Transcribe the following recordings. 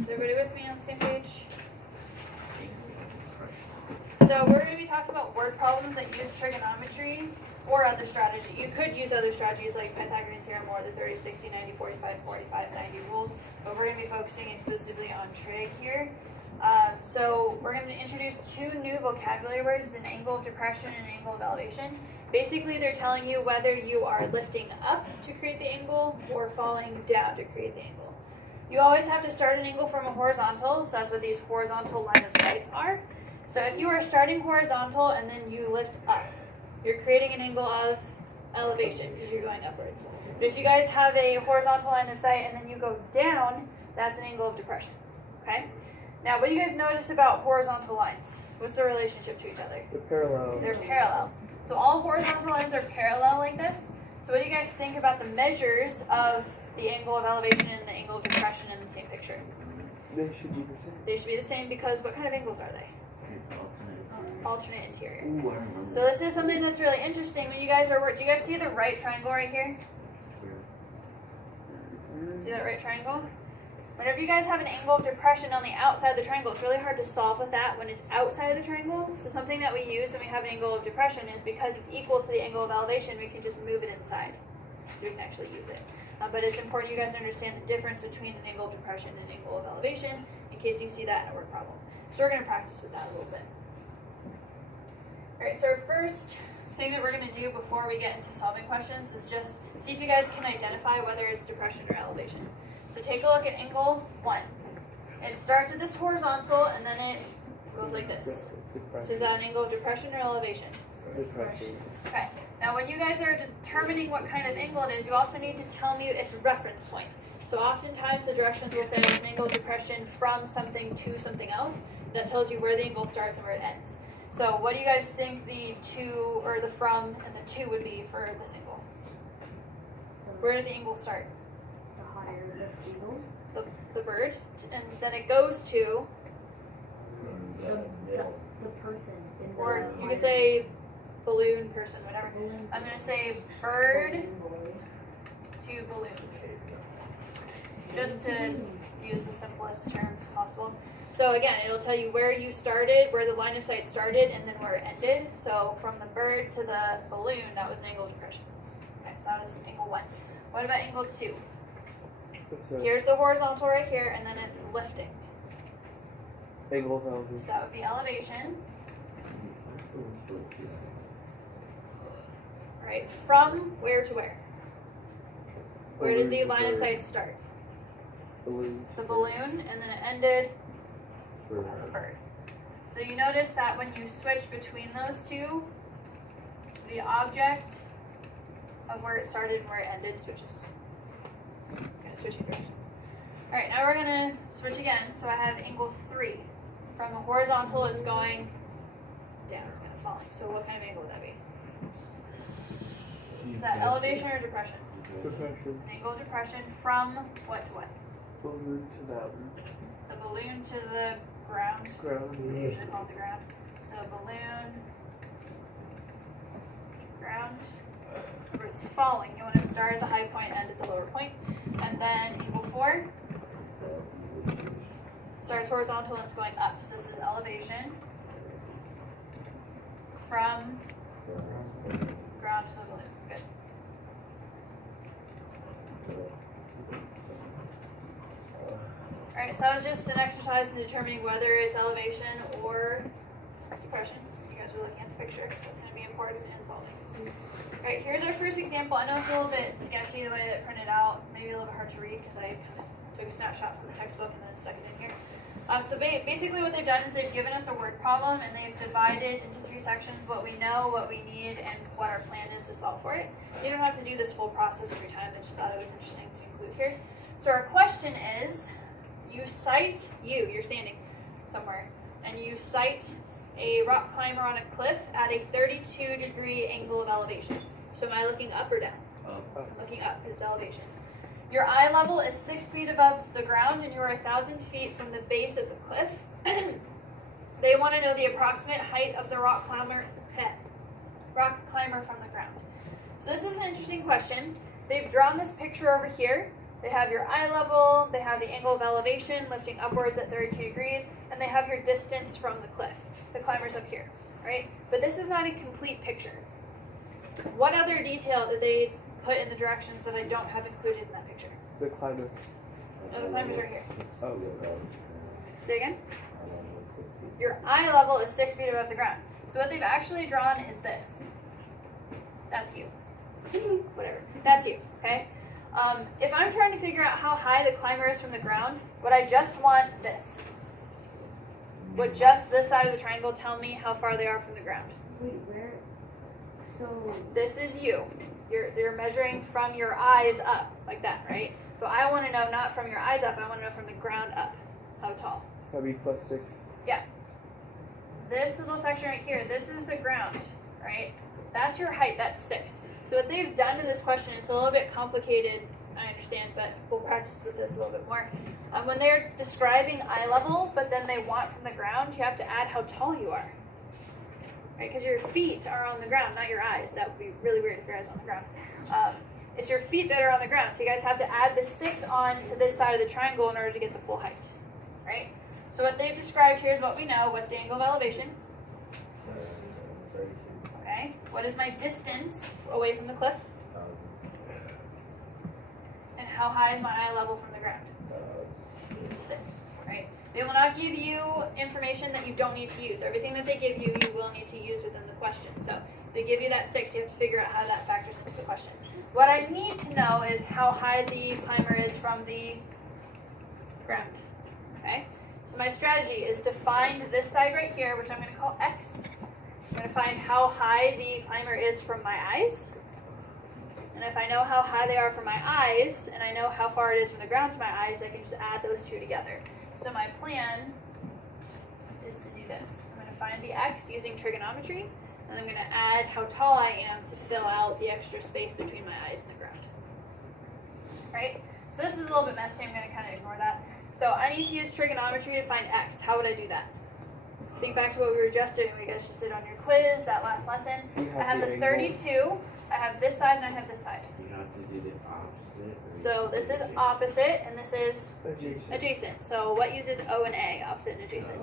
Is everybody with me on the same page? So we're going to be talking about word problems that use trigonometry or other strategy. You could use other strategies like Pythagorean theorem or the 30, 60, 90, 45, 45, 90 rules, but we're going to be focusing exclusively on trig here. So we're going to introduce two new vocabulary words, an angle of depression and an angle of elevation. Basically, they're telling you whether you are lifting up to create the angle or falling down to create the angle. You always have to start an angle from a horizontal, so that's what these horizontal line of sights are. So if you are starting horizontal and then you lift up, you're creating an angle of elevation because you're going upwards. But if you guys have a horizontal line of sight and then you go down, that's an angle of depression. Okay? Now, what do you guys notice about horizontal lines? What's their relationship to each other? They're parallel. They're parallel. So all horizontal lines are parallel like this. So what do you guys think about the measures of the angle of elevation and the angle of depression in the same picture? They should be the same. They should be the same because what kind of angles are they? Alternate interior. Ooh, I remember. So this is something that's really interesting. When you guys are, do you guys see the right triangle right here? See that right triangle? Whenever you guys have an angle of depression on the outside of the triangle, it's really hard to solve with that when it's outside of the triangle. So something that we use when we have an angle of depression is because it's equal to the angle of elevation, we can just move it inside. So we can actually use it. But it's important you guys understand the difference between an angle of depression and an angle of elevation in case you see that in a word problem. So we're going to practice with that a little bit. Alright, so our first thing that we're going to do before we get into solving questions is just see if you guys can identify whether it's depression or elevation. So take a look at angle 1. It starts at this horizontal and then it goes like this. So is that an angle of depression or elevation? Depression. Okay. Now when you guys are determining what kind of angle it is, you also need to tell me its reference point. So oftentimes the directions will say it's an angle of depression from something to something else. That tells you where the angle starts and where it ends. So what do you guys think the to, or the from, and the to would be for this angle? Where did the angle start? The higher the seagull. The bird, and then it goes to, The person. In the or you higher- could say balloon, person, whatever. balloon. I'm going to say bird Balloon boy. to balloon. Just to use the simplest terms possible. So again, it'll tell you where you started, where the line of sight started, and then where it ended. So from the bird to the balloon, that was an angle of depression. Okay, so that was angle 1. What about angle 2? Here's the horizontal right here, and then it's lifting. Angle of So elevation. that would be elevation. Right, from where to where? Where did the line of sight start? Balloon. The balloon, and then it ended the bird. So you notice that when you switch between those two, the object of where it started and where it ended switches. Kind of switching directions. Alright, now we're going to switch again. So I have angle 3. From the horizontal, it's going down. It's kind of falling. So what kind of angle would that be? Is that elevation or depression? Depression. An angle of depression from what to what? Balloon to mountain. The balloon to the ground. Ground. We usually call it the ground. So balloon, ground. Where it's falling. You want to start at the high point, end at the lower point. And then angle 4 starts horizontal and it's going up. So this is elevation from ground to the balloon. Good. Alright, so that was just an exercise in determining whether it's elevation or depression. You guys are looking at the picture, so it's going to be important in solving. Alright, here's our first example. I know it's a little bit sketchy the way that it printed out, maybe a little bit hard to read because I kind of took a snapshot from the textbook and then stuck it in here. So basically what they've done is they've given us a word problem and they've divided into 3 sections what we know, what we need, and what our plan is to solve for it. You don't have to do this full process every time, I just thought it was interesting to include here. So our question is, you're standing somewhere, and you sight a rock climber on a cliff at a 32-degree angle of elevation. So am I looking up or down? I'm looking up, it's elevation. Your eye level is 6 feet above the ground, and you are 1,000 feet from the base of the cliff. They want to know the approximate height of the rock climber from the ground. So this is an interesting question. They've drawn this picture over here, They have your eye level, they have the angle of elevation lifting upwards at 32 degrees, and they have your distance from the cliff. The climber's up here, right? But this is not a complete picture. What other detail did they put in the directions that I don't have included in that picture? The climber. No, the climber's right here. Oh, Say again? Your eye level is 6 feet above the ground. So what they've actually drawn is this. That's you. Whatever. That's you, okay? If I'm trying to figure out how high the climber is from the ground, would I just want this? Would just this side of the triangle tell me how far they are from the ground? Wait, where? So This is you. You're measuring from your eyes up, like that, right? So I want to know not from your eyes up, I want to know from the ground up, how tall. that'd be +6. Yeah. This little section right here, this is the ground, right? That's your height, that's 6. So what they've done in this question, it's a little bit complicated, I understand, but we'll practice with this a little bit more. When they're describing eye level, but then they want from the ground, you have to add how tall you are. Right, because your feet are on the ground, not your eyes. That would be really weird if your eyes are on the ground. It's your feet that are on the ground. So you guys have to add the 6 on to this side of the triangle in order to get the full height, right? So what they've described here is what we know. What's the angle of elevation? 32. Okay. What is my distance away from the cliff? 1,000. And how high is my eye level from the ground? 6, right? They will not give you information that you don't need to use. Everything that they give you, you will need to use within the question. So if they give you that 6, you have to figure out how that factors into the question. What I need to know is how high the climber is from the ground, okay? So my strategy is to find this side right here, which I'm going to call X. I'm going to find how high the climber is from my eyes. And if I know how high they are from my eyes, and I know how far it is from the ground to my eyes, I can just add those two together. So my plan is to do this. I'm going to find the X using trigonometry, and I'm going to add how tall I am to fill out the extra space between my eyes and the ground. Right? So this is a little bit messy. I'm going to kind of ignore that. So I need to use trigonometry to find X. How would I do that? Think back to what we were just doing. We guys just did on your quiz, that last lesson. I have the 32. I have this side and I have this side. You have to do the opposite. So this is opposite and this is Adjacent. adjacent. So what uses O and A, opposite and adjacent?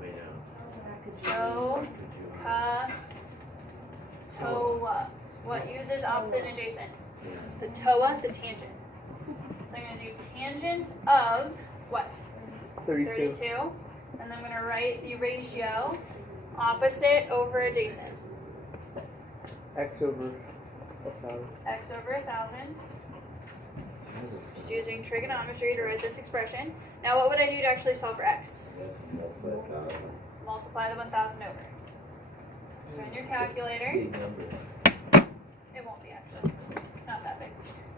Wait, no. So, ka, toa. What uses opposite and adjacent? The toa, the tangent. So I'm going to do tangent of what? 32. 32. And then I'm going to write the ratio opposite over adjacent. X over 1,000. X over 1,000. Just using trigonometry to write this expression. Now what would I do to actually solve for X? Multiply the 1,000 over. So in your calculator, Big number. it won't be actually. Not that big.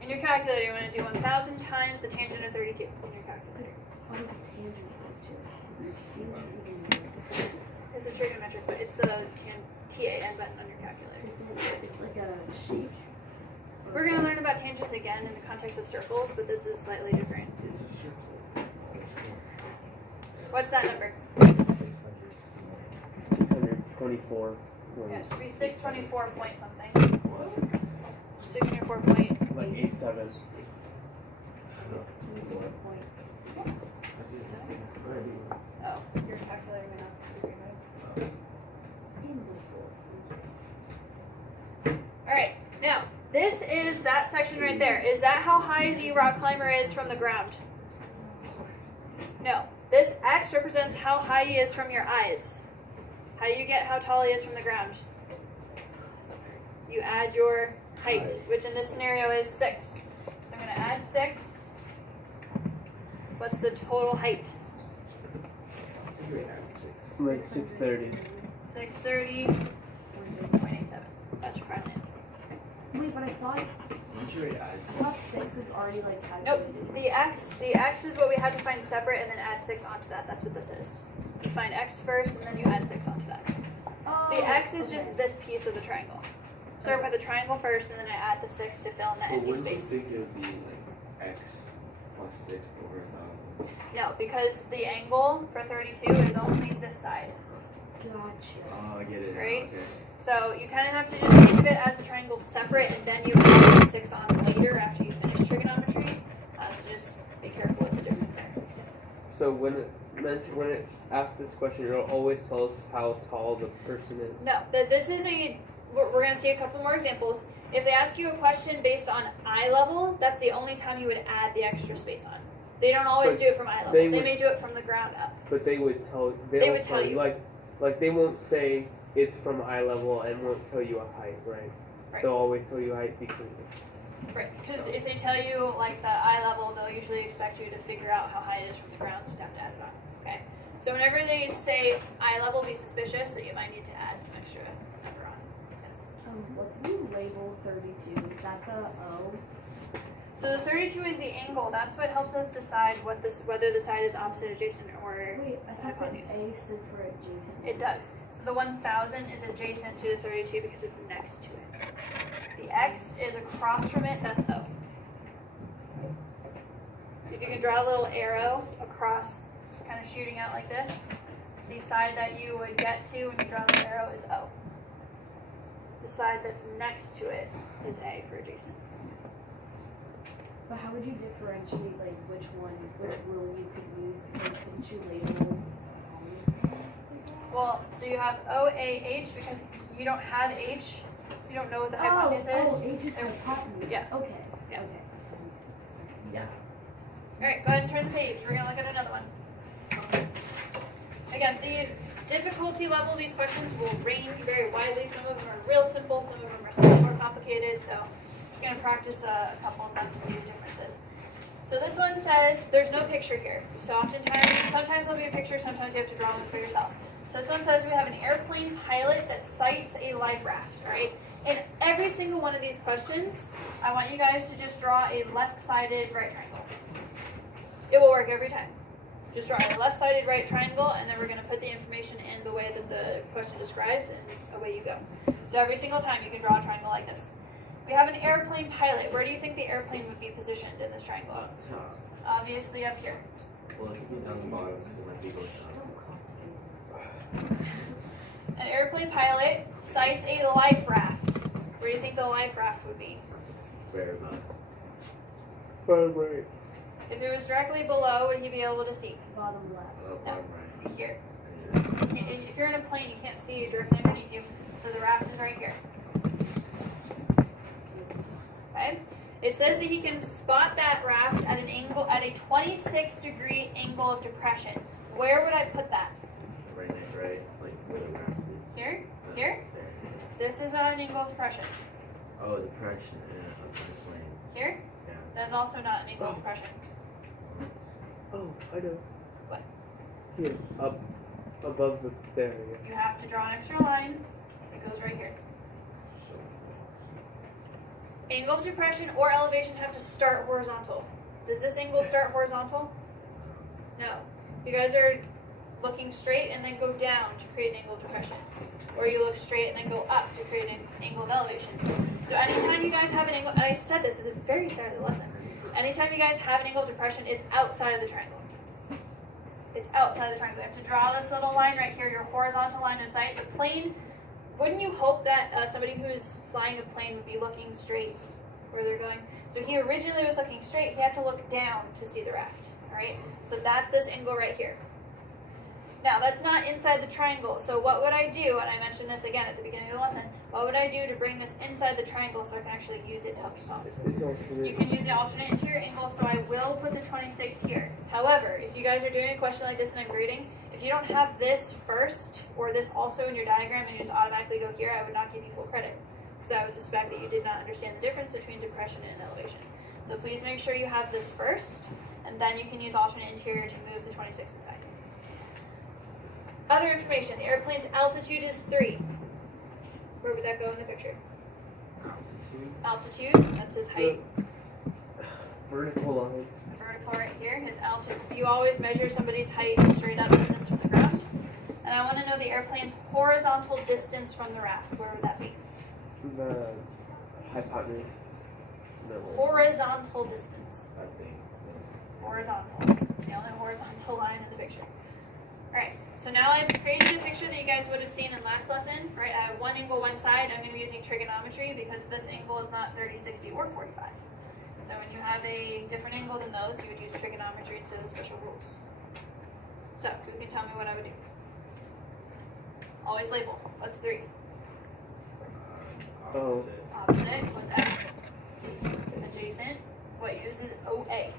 In your calculator, you want to do 1,000 times the tangent of 32 in your calculator. what is a tangent function? It's a trigonometric, but it's the TAN button on your calculator. It's like a shape. We're going to learn about tangents again in the context of circles, but this is slightly different. It's a circle. What's that number? 624. Yeah, it should be 624 point something. 624 point. Like 87. Oh, your calculator went up. Alright, now, this is that section right there. Is that how high the rock climber is from the ground? No. This X represents how high he is from your eyes. How do you get how tall he is from the ground? You add your height, which in this scenario is 6. So I'm going to add 6. What's the total height? Like 630. 630.87. That's your final answer. Wait, but I thought 6 was already like Nope. calculated. The X is what we had to find separate and then add 6 onto that. That's what this is. You find X first and then you add 6 onto that. Oh, The X is okay. just this piece of the triangle. Start with the triangle first and then I add the 6 to fill in the empty Wouldn't you space. think it would be like X plus 6 over 1,000? No, because the angle for 32 is only this side. Gotcha. Oh, I get it. now, Right? Okay. So you kind of have to just think of it as a triangle separate and then you add the 6 on later after you finish trigonometry. trigonometry. So just be careful with the difference there. So when it asks this question, it'll always tell us how tall the person is. No, this is we're going to see a couple more examples. If they ask you a question based on eye level, that's the only time you would add the extra space on. They don't always do it from eye level. They may do it from the ground up. But they would tell. They would tell you. Like they won't say it's from eye level and won't tell you a height, right? Right. They'll always tell you height because. Right, because if they tell you like the eye level, they'll usually expect you to figure out how high it is from the ground, so you have to add it on. Okay. So whenever they say eye level, be suspicious that you might need to add some extra number on. Yes. What's the label 32? Is that the O? So the 32 is the angle. That's what helps us decide whether the side is opposite, adjacent, or Wait, I thought that hypotenuse. A stood for adjacent. It does. So the 1000 is adjacent to the 32 because it's next to it. The X is across from it. That's O. If you can draw a little arrow across, kind of shooting out like this, the side that you would get to when you draw the arrow is O. The side that's next to it is A for adjacent. But how would you differentiate like which rule you could use? Because couldn't you label? Well, so you have OAH because you don't have H. You don't know what the hypotenuse is. Oh, H is hypotenuse. Yeah. Okay. Yeah. Okay. Yeah. All right, go ahead and turn the page. We're gonna look at another one. Again, the difficulty level of these questions will range very widely. Some of them are real simple, some of them are slightly more complicated. So I'm just gonna practice a couple of them to see the differences. So this one says there's no picture here. So sometimes there'll be a picture, sometimes you have to draw one for yourself. So this one says we have an airplane pilot that sights a life raft, all right? In every single one of these questions, I want you guys to just draw a left-sided right triangle. It will work every time. Just draw a left-sided right triangle, and then we're going to put the information in the way that the question describes, and away you go. So every single time you can draw a triangle like this. We have an airplane pilot. Where do you think the airplane would be positioned in this triangle? Up top. Obviously up here. Well, it can be down the bottom, so it might be going down. An airplane pilot sights a life raft. Where do you think the life raft would be? Very much. Right. If it was directly below, would he be able to see? Bottom left. Bottom right. Here. Yeah. If you're in a plane, you can't see directly underneath you. So the raft is right here. Okay? It says that he can spot that raft at an angle, at a 26-degree angle of depression. Where would I put that? Right, like where the raft is. Here? Here? There. This is not an angle of depression. Oh, depression, yeah, up on the plane. Here? Yeah. That's also not an angle of depression. Oh, I know. What? Here, up above the there. Yeah. You have to draw an extra line. It goes right here. So, Angle of depression or elevation have to start horizontal. Does this angle start horizontal? No. You guys are looking straight and then go down to create an angle of depression. Or you look straight and then go up to create an angle of elevation. So anytime you guys have an angle, and I said this at the very start of the lesson, anytime you guys have an angle of depression, it's outside of the triangle. It's outside of the triangle. You have to draw this little line right here, your horizontal line of sight. The plane, wouldn't you hope that somebody who's flying a plane would be looking straight where they're going? So he originally was looking straight. He had to look down to see the raft. All right? So that's this angle right here. Now, that's not inside the triangle, so what would I do, and I mentioned this again at the beginning of the lesson, what would I do to bring this inside the triangle so I can actually use it to help you solve? You can use the alternate interior angle, so I will put the 26 here. However, if you guys are doing a question like this and I'm grading, if you don't have this first, or this also in your diagram, and you just automatically go here, I would not give you full credit, because I would suspect that you did not understand the difference between depression and elevation. So please make sure you have this first, and then you can use alternate interior to move the 26 inside. Other information, the airplane's altitude is 3. Where would that go in the picture? altitude. Altitude, that's his height. Vertical line. Vertical right here, his altitude. You always measure somebody's height straight up distance from the ground. And I want to know the airplane's horizontal distance from the raft. Where would that be? The hypotenuse. No, wait. Horizontal distance. I think. Horizontal. It's the only horizontal line in the picture. Alright, so now I've created a picture that you guys would have seen in last lesson. Right, I have one angle one side. I'm going to be using trigonometry because this angle is not 30, 60, or 45. So So when you have a different angle than those, you would use trigonometry instead of the special rules. So who can tell me what I would do? Always label. What's 3? Oh. Opposite. What's x? Adjacent. What uses OA?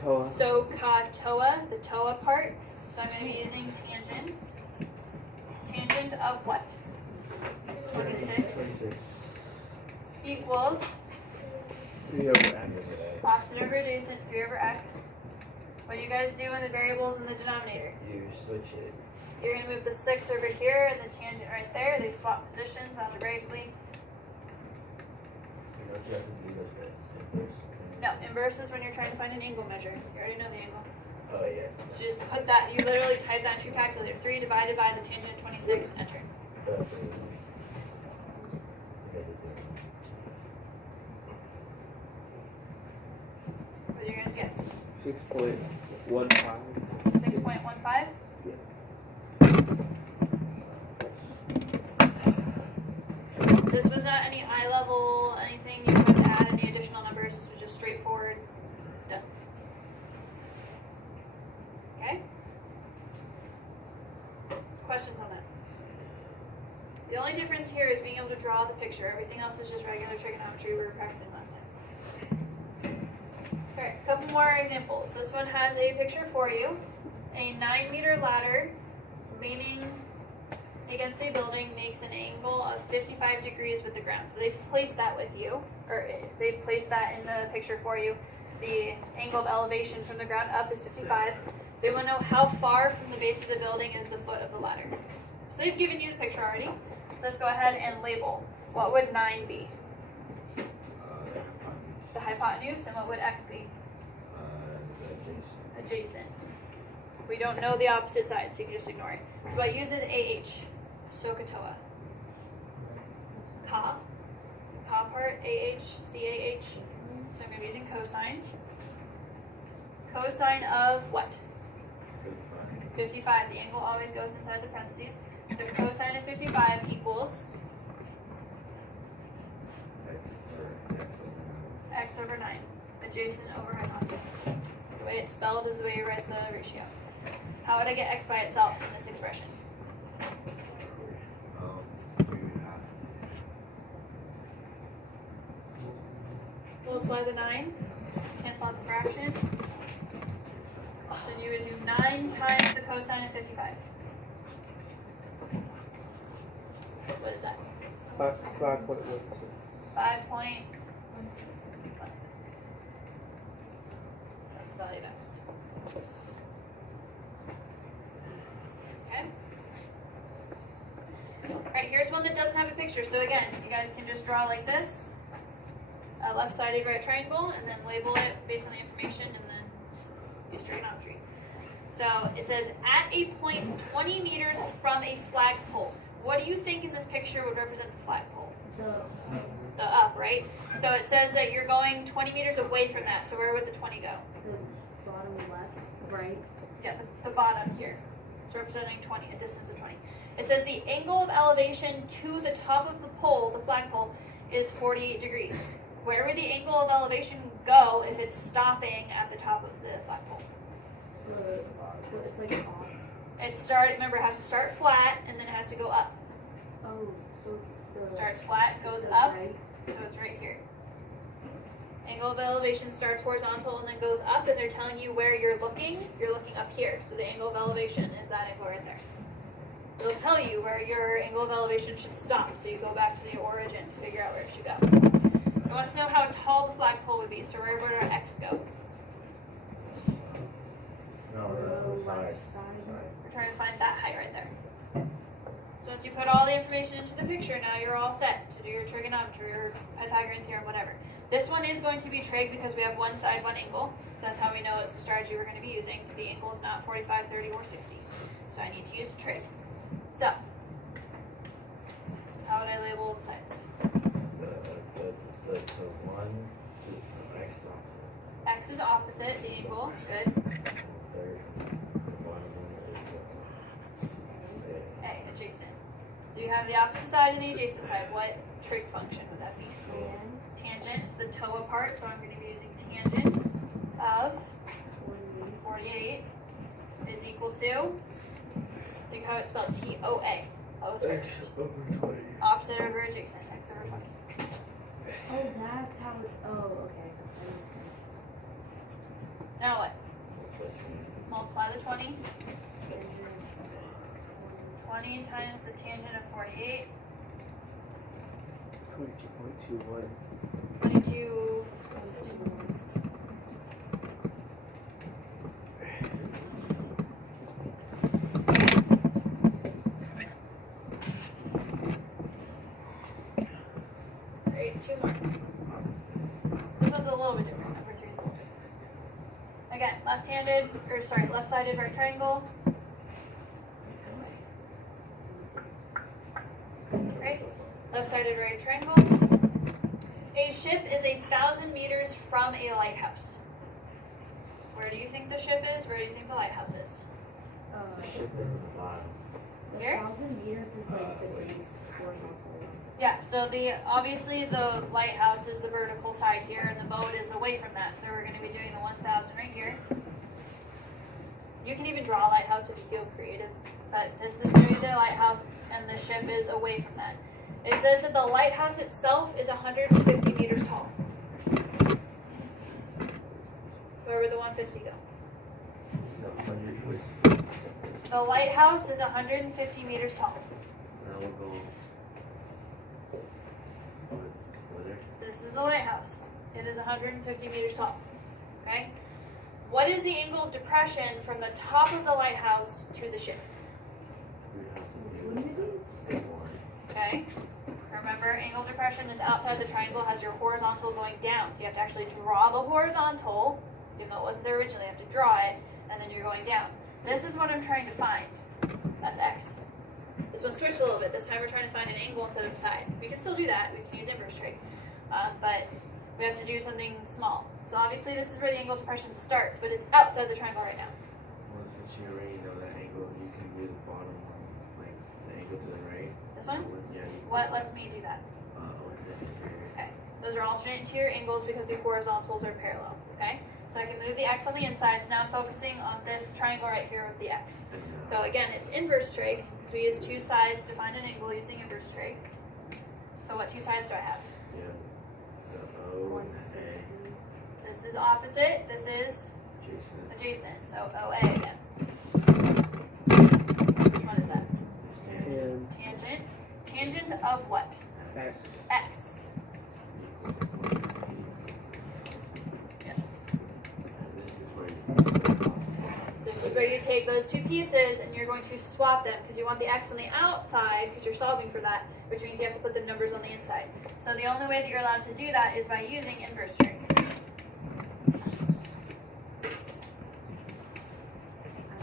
Toa. So toa, the toa part. So I'm going to be using tangent. Tangent of what? 26 equals 3 over x. opposite over adjacent, 3 over x. What do you guys do when the variable's in the denominator? You switch it. You're going to move the 6 over here and the tangent right there. They swap positions algebraically. You know, you have to do this inverse. No, inverse is when you're trying to find an angle measure. You already know the angle. Oh, yeah. So just put that, you literally type that into your calculator. 3 divided by the tangent of 26, enter. What do you guys get? 6.15. 6.15? This was not any eye level, anything you could add any additional numbers. This was just straightforward. Done. Okay? Questions on that? The only difference here is being able to draw the picture. Everything else is just regular trigonometry we were practicing last time. Alright, a couple more examples. This one has a picture for you. A 9-meter ladder leaning against a building makes an angle of 55 degrees with the ground. So they've placed that with you, or they've placed that in the picture for you. The angle of elevation from the ground up is 55. They want to know how far from the base of the building is the foot of the ladder. So they've given you the picture already. So let's go ahead and label. What would 9 be? The hypotenuse, and what would x be? Adjacent. We don't know the opposite side, so you can just ignore it. So what uses AH? SOHCAHTOA. Ka. Ka part, AH, CAH. So I'm going to be using cosine. Cosine of what? 55. The angle always goes inside the parentheses. So cosine of 55 equals x over 9. Adjacent over hypotenuse. The way it's spelled is the way you write the ratio. How would I get x by itself in this expression? Multiply the 9, cancel out the fraction. So you would do 9 times the cosine of 55. What is that? 5.16. 5.16. That's the value of x. Okay. Alright, here's one that doesn't have a picture. So again, you guys can just draw like this. A left-sided right triangle, and then label it based on the information, and then just use trigonometry. So it says, at a point 20 meters from a flagpole. What do you think in this picture would represent the flagpole? The up, right? So it says that you're going 20 meters away from that. So where would the 20 go? The bottom left, right. Yeah, the bottom here. It's representing 20, a distance of 20. It says the angle of elevation to the top of the pole, the flagpole, is 48 degrees. Where would the angle of elevation go if it's stopping at the top of the flagpole? It's like off. Remember, it has to start flat, and then it has to go up. Oh, so it's the Starts flat, goes the up, right. so it's right here. Angle of elevation starts horizontal and then goes up, and they're telling you where you're looking up here. So the angle of elevation is that angle right there. It'll tell you where your angle of elevation should stop, so you go back to the origin to figure out where it should go. It wants to know how tall the flagpole would be, so where would our x go? The left side. We're trying to find that height right there. So once you put all the information into the picture, now you're all set to do your trigonometry or Pythagorean theorem, whatever. This one is going to be trig because we have one side, one angle. That's how we know it's the strategy we're going to be using. The angle is not 45, 30, or 60. So I need to use trig. So, how would I label the sides? The one, two, x opposite. X is opposite, the angle, good. Third, the bottom one is A, adjacent. So you have the opposite side and the adjacent side. What trig function would that be? Tangent is the toe apart, so I'm going to be using tangent of 48 is equal to, think how it's spelled, TOA. O is first. over 20. Opposite over adjacent, x over 20. Oh, that's how it's. Oh, okay. That makes sense. Now what? Multiply the 20. 20 times the tangent of 48. 22.21. 22. Alright, 2 more. This one's a little bit different. Number 3 is a little bit different. Again, left-sided right triangle. Right? Left-sided right triangle. A ship is 1,000 meters from a lighthouse. Where do you think the ship is? Where do you think the lighthouse is? The ship is at the bottom. Here? 1,000 meters is like the base horizontal. Yeah, so obviously the lighthouse is the vertical side here and the boat is away from that. So we're going to be doing the 1,000 right here. You can even draw a lighthouse if you feel creative, but this is going to be the lighthouse and the ship is away from that. It says that the lighthouse itself is 150 meters tall. Where would the 150 go? The lighthouse is 150 meters tall. Now we'll go. Over there. This is the lighthouse. It is 150 meters tall. Okay? What is the angle of depression from the top of the lighthouse to the ship? Okay? Remember, angle of depression is outside the triangle, has your horizontal going down. So you have to actually draw the horizontal, even though it wasn't there originally. You have to draw it, and then you're going down. This is what I'm trying to find. That's x. This one switched a little bit. This time we're trying to find an angle instead of a side. We can still do that. We can use inverse trig. But we have to do something small. So obviously this is where the angle of depression starts, but it's outside the triangle right now. Well, since you already know that angle, you can do the bottom one, like the angle to the right. This one? Yeah. What lets me do that? With the interior. Okay. Those are alternate interior angles because the horizontals are parallel. Okay? So I can move the x on the inside. So now I'm focusing on this triangle right here with the x. So again, it's inverse trig. So we use 2 sides to find an angle using inverse trig. So what 2 sides do I have? Yeah. The O and the A. This is opposite. This is Jason. adjacent. So OA again. Which one is that? And Tangent. Tangent of what? X. X. Yes. This is where you take those 2 pieces and you're going to swap them because you want the x on the outside because you're solving for that, which means you have to put the numbers on the inside. So the only way that you're allowed to do that is by using inverse trig.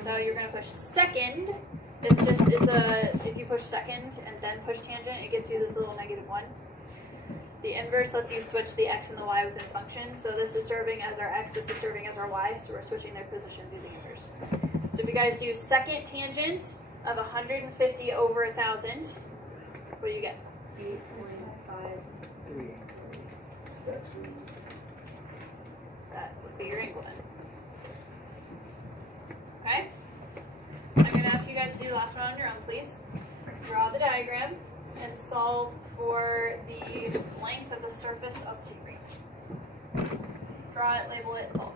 So you're going to push second. If you push second and then push tangent, it gets you this little -1. The inverse lets you switch the x and the y within function. So this is serving as our x, this is serving as our y. So we're switching their positions using inverse. So if you guys do second tangent of 150 over 1,000, what do you get? 8.5. That would be your angle then. Okay? I'm going to ask you guys to do the last one on your own, please. Draw the diagram and solve for the length of the surface of the reef. Draw it, label it, solve.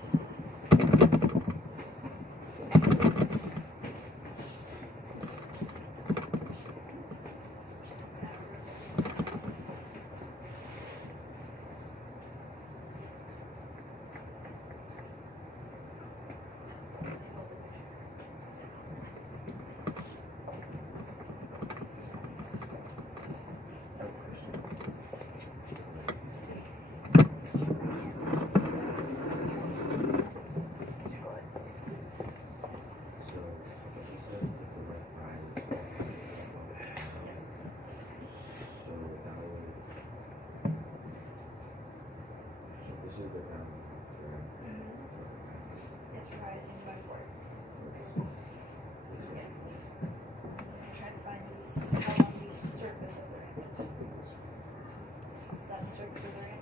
It's rising by 4. Yeah. I'm trying to find how long the surface of the ring is. Is that the surface of the ring?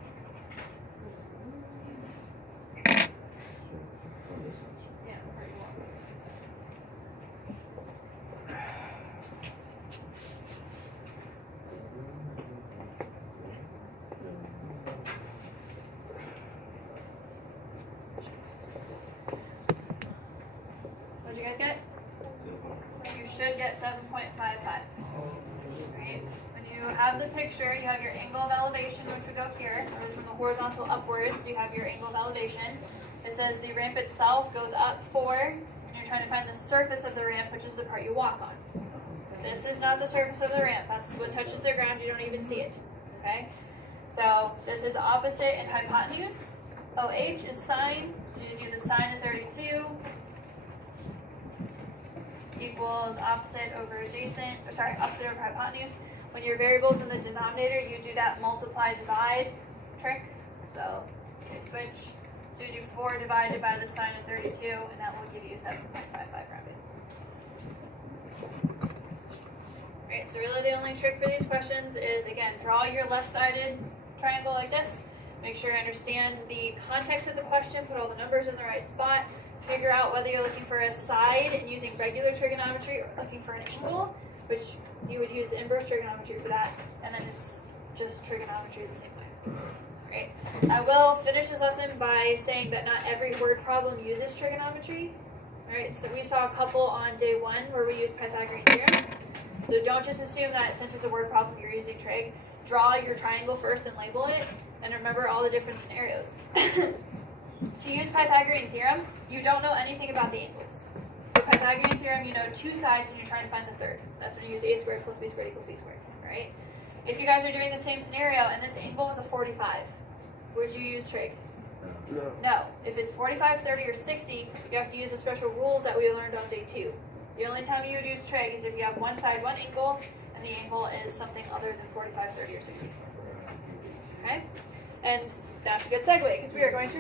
should get 7.55. Right? When you have the picture, you have your angle of elevation, which would go here, or from the horizontal upwards, you have your angle of elevation. It says the ramp itself goes up 4, and you're trying to find the surface of the ramp, which is the part you walk on. This is not the surface of the ramp. That's what touches the ground. You don't even see it. Okay? So this is opposite and hypotenuse. OH is sine. So you do the sine of 32 equals opposite over adjacent, or sorry, opposite over hypotenuse. When your variable's in the denominator, you do that multiply divide trick. So okay, switch. So you do 4 divided by the sine of 32, and that will give you 7.55 rounded. Right, so really the only trick for these questions is, again, draw your left-sided triangle like this. Make sure you understand the context of the question, put all the numbers in the right spot, figure out whether you're looking for a side and using regular trigonometry or looking for an angle, which you would use inverse trigonometry for that, and then it's just trigonometry the same way. Right. I will finish this lesson by saying that not every word problem uses trigonometry. Alright, so we saw a couple on day 1 where we used Pythagorean theorem. So don't just assume that since it's a word problem you're using trig. Draw your triangle first and label it, and remember all the different scenarios. To use Pythagorean theorem, you don't know anything about the angles. For Pythagorean theorem, you know 2 sides and you're trying to find the third. That's when you use a squared plus b squared equals c squared, right? If you guys are doing the same scenario and this angle was a 45, would you use trig? No. No. If it's 45, 30, or 60, you have to use the special rules that we learned on day 2. The only time you would use trig is if you have one side, one angle, and the angle is something other than 45, 30, or 60. Okay? And that's a good segue because we are going to